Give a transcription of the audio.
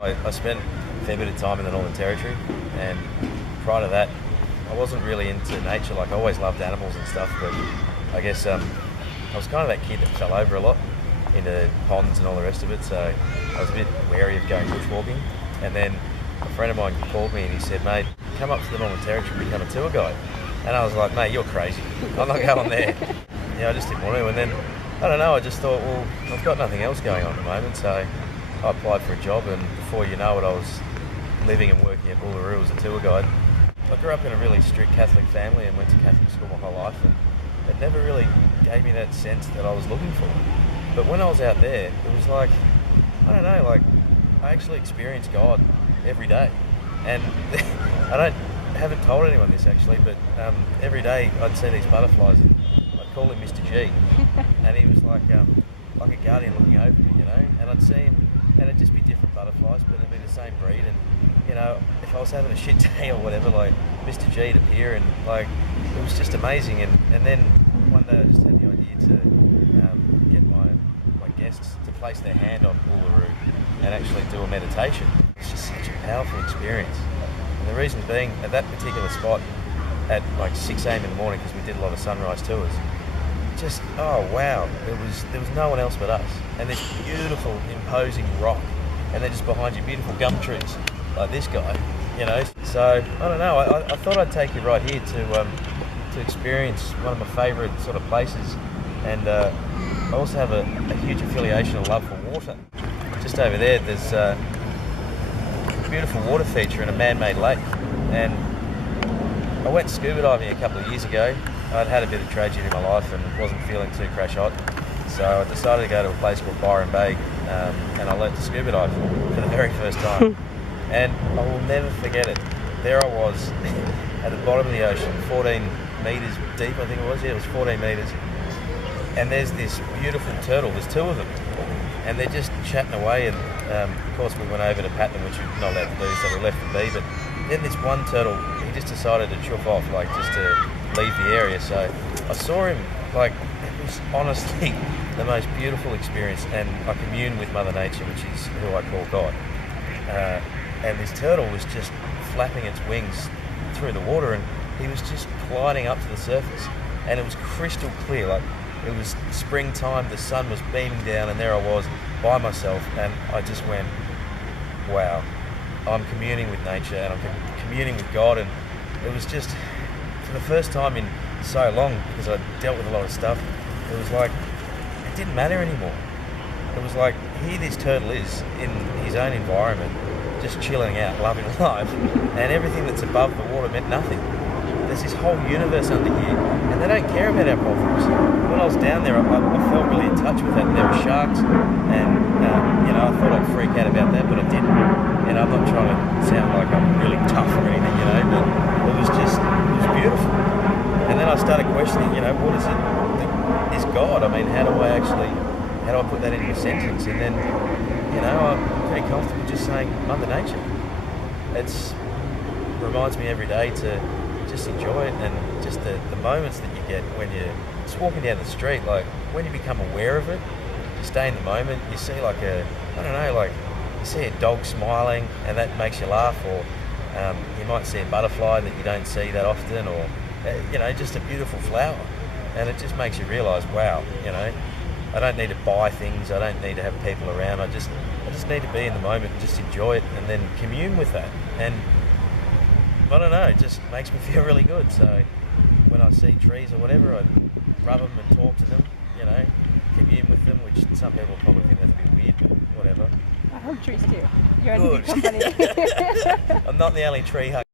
I spent a fair bit of time in the Northern Territory, and prior to that, I wasn't really into nature. Like, I always loved animals and stuff, but I guess I was kind of that kid that fell over a lot into ponds and all the rest of it, so I was a bit wary of going bushwalking. And then a friend of mine called me and he said, "Mate, come up to the Northern Territory and become a tour guide." And I was like, "Mate, you're crazy. I'm not going there." I just didn't want to. And then, I don't know, I just thought, well, I've got nothing else going on at the moment, so I applied for a job, and before you know it, I was living and working at Uluru as a tour guide. I grew up in a really strict Catholic family and went to Catholic school my whole life, and it never really gave me that sense that I was looking for. But when I was out there, it was like, I don't know, like, I actually experienced God every day. And I haven't told anyone this actually, but every day I'd see these butterflies, and I'd call him Mr. G, and he was like a guardian looking over me, you know, and I'd see him, and it'd just be different butterflies, but it'd be the same breed. And you know, if I was having a shit day or whatever, like, Mr. G'd appear, and like, it was just amazing. And then one day I just had the idea to get my guests to place their hand on Uluru and actually do a meditation. It's just such a powerful experience. And the reason being, at that particular spot at like 6 a.m. in the morning, because we did a lot of sunrise tours, just, oh wow, there was no one else but us, and this beautiful imposing rock, and then just behind you beautiful gum trees like this guy, you know. So I don't know, I thought I'd take you right here to experience one of my favourite sort of places. And I also have a huge affiliation and love for water. Just over there's a beautiful water feature in a man-made lake, and I went scuba diving a couple of years ago. I'd had a bit of tragedy in my life and wasn't feeling too crash hot, so I decided to go to a place called Byron Bay, and I learnt to scuba dive for the very first time. And I will never forget it. There I was at the bottom of the ocean, 14 metres deep, I think it was. Yeah, it was 14 metres. And there's this beautiful turtle, there's two of them, and they're just chatting away. And of course we went over to pat them, which you're not allowed to do, so we left them be. But then this one turtle, he just decided to chuff off, like, just to leave the area. So I saw him, like, it was honestly the most beautiful experience, and I commune with Mother Nature, which is who I call God. And this turtle was just flapping its wings through the water, and he was just gliding up to the surface, and it was crystal clear. Like, it was springtime, the sun was beaming down, and there I was by myself, and I just went, wow, I'm communing with nature, and I'm communing with God. And it was just, for the first time in so long, because I dealt with a lot of stuff, it was like, it didn't matter anymore. It was like, here this turtle is in his own environment, just chilling out, loving life, and everything that's above the water meant nothing. There's this whole universe under here, and they don't care about our problems. When I was down there, I felt really in touch with that. There were sharks, and you know, I thought I'd freak out about that, but I didn't. And I'm not trying to sound like I'm really tough or anything, you know, but it was beautiful. And then I started questioning, you know, what is it? Is God? I mean, how do I put that into a sentence? And then, you know, I'm pretty comfortable just saying Mother Nature. It reminds me every day to just enjoy it, and just the moments that you get when you're just walking down the street. Like, when you become aware of it, you stay in the moment, you see like you see a dog smiling, and that makes you laugh, or you might see a butterfly that you don't see that often, or you know, just a beautiful flower, and it just makes you realise, wow, you know, I don't need to buy things, I don't need to have people around, I just need to be in the moment and just enjoy it, and then commune with that. And I don't know, it just makes me feel really good. So when I see trees or whatever, I rub them and talk to them, you know, commune with them, which some people probably think that's a bit weird, but whatever. I hug trees too. You're in good company. I'm not the only tree hugger.